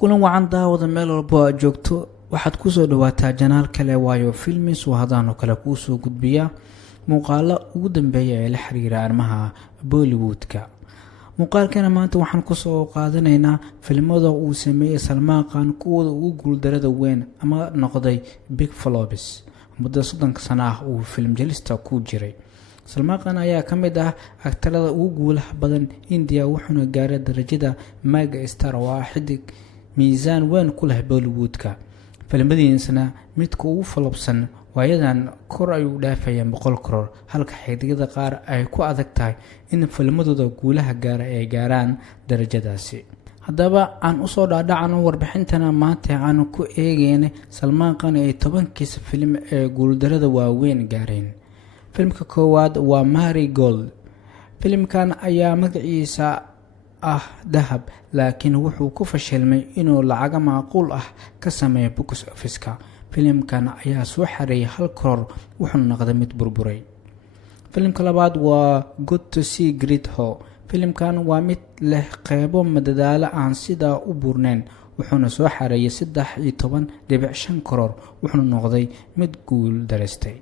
kulan wacan daawada meel walba aad joogto waxaad ku soo dhawaataa janaal kale waayo filmis oo hadaan kale kuu soo gudbiya muuqaalo ugu dambeeya ee la xiriira arrimaha Bollywoodka. muuqaalkana maanta waxaan ku soo qaadanaynaa filmada uu sameeyay Salman Khan kuwooda ugu guuldarada weyn ama noqday big flops muddo 30 sano ah uu film jelista ku jiray. Salman Khan ayaa ka mid ah aktarada ugu guulaha badan India wuxuuna gaaray darajada mega star oo ah xidig miisaan weyn ku leh Bollywoodka. filmadiisana midka ugu falobsan waayadan kor ay u dhaafayaan 100 crore halka xidigada qaar ay ku adag tahay in filmadooda guulaha gaara ay gaaraan darajadaasi. haddaba aan u soo dhaadhacno warbixintana maanta aan ku eegaynay Salman Khan ee 10kiisa film ee guuldarada waaweyn gaareen. filmka koowaad waa Marigold. filmkan ayaa magaciisa ah dahab laakiin wuxuu ku fashilmay inuu lacag macquul ah ka sameeyo box office-ka. filmkan ayaa soo xareeyay 1 crore wuxuu noqday mid burburay. filmka labaad waa Good to See Great Ho. filmkan waa mid leh qeybo madadaalo aan sida u burnayn wuxuuna soo xareeyay 13.5 crore wuxuu noqday mid guul dareystay.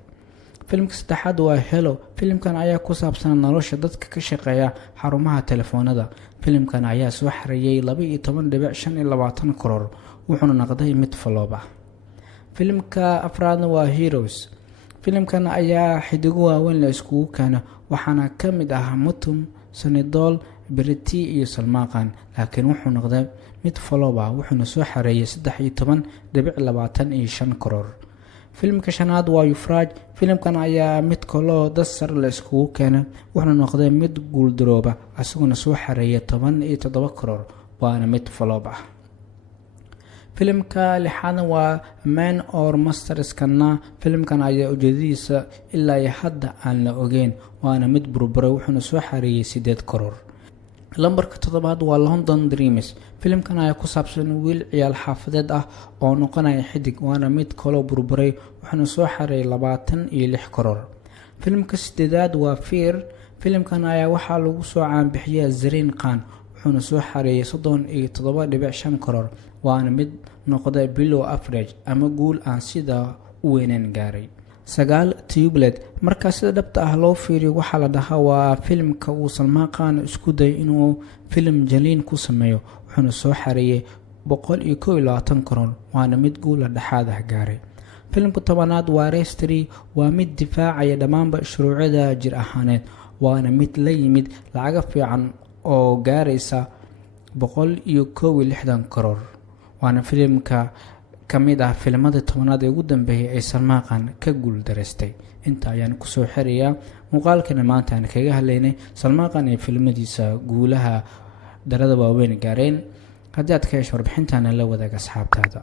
filmka saddexaad waa Hello. filmkan ayaa ku saabsan nolosha dadka ka shaqeeya xarumaha telefoonada. filmkan ayaa soo xareeyay 12.25 crore wuxuuna noqday mid flop ah. filmka afraad waa Heroes. filmkan ayaa xidigo waaweyn la iskugu keenay waxaana ka mid ah Mutum, Sunny Deol, Preity iyo Salman Khan laakiin wuxuu noqday mid flop ah wuxuuna soo xareeyay 13.25 crore. filmka shanaad waa Euphrates. filmkan ayaa mid kaloo dad sare la iskugu keenay wuxuuna noqday mid guuldarooba asaguna soo xareeyay 17 crore waana mid flop ah. filmka lixaad waa Man or Masters. filmkan ayaa ujeedadiisa ilaa hadda aan la ogeyn waana mid burburay wuxuuna soo xareeyay 8 crore. lambarka 7 waa London Dreams. filmkan ayaa ku saabsan wiil ciyaal xaafadeed ah oo noqonaya xidig waana mid kaloo burburay wuxuuna soo xareeyay 26 crore. filmka 8 waa Fear. filmkan ayaa waxaa lagu soo caanbixiyay Zareen Khan wuxuuna soo xareeyay 37.5 crore waana mid noqday below average ama guul aan sida u weynan gaaray. 9 Tubeless. marka sida dhabta ah loo fiiriyo waxa la dhahaa waa filmka uu Salman Khan isku day inuu film jaliin ku sameeyo wuxuuna soo xareeyay 121 crore waana mid guul dhaxaad ah gaaray. filmka 10aad waa Race 3. waa mid difaacaya dhammaan shuruucda jir ahaaneed waana mid la yimid lacag fiican oo gaaraysa 161 crore waana filmka kamid ah filmada 10aad ee ugu dambeeyay ee Salman Khan ka guul dareystay. inta ayaan ku soo xiriyaa muuqaalkana maanta aan kaga hadlaynay Salman Khan ee filmadiisa guulaha darada waaweyn gaareen. haddii aad ka hesho warbixintan la wadaag asxaabtaada.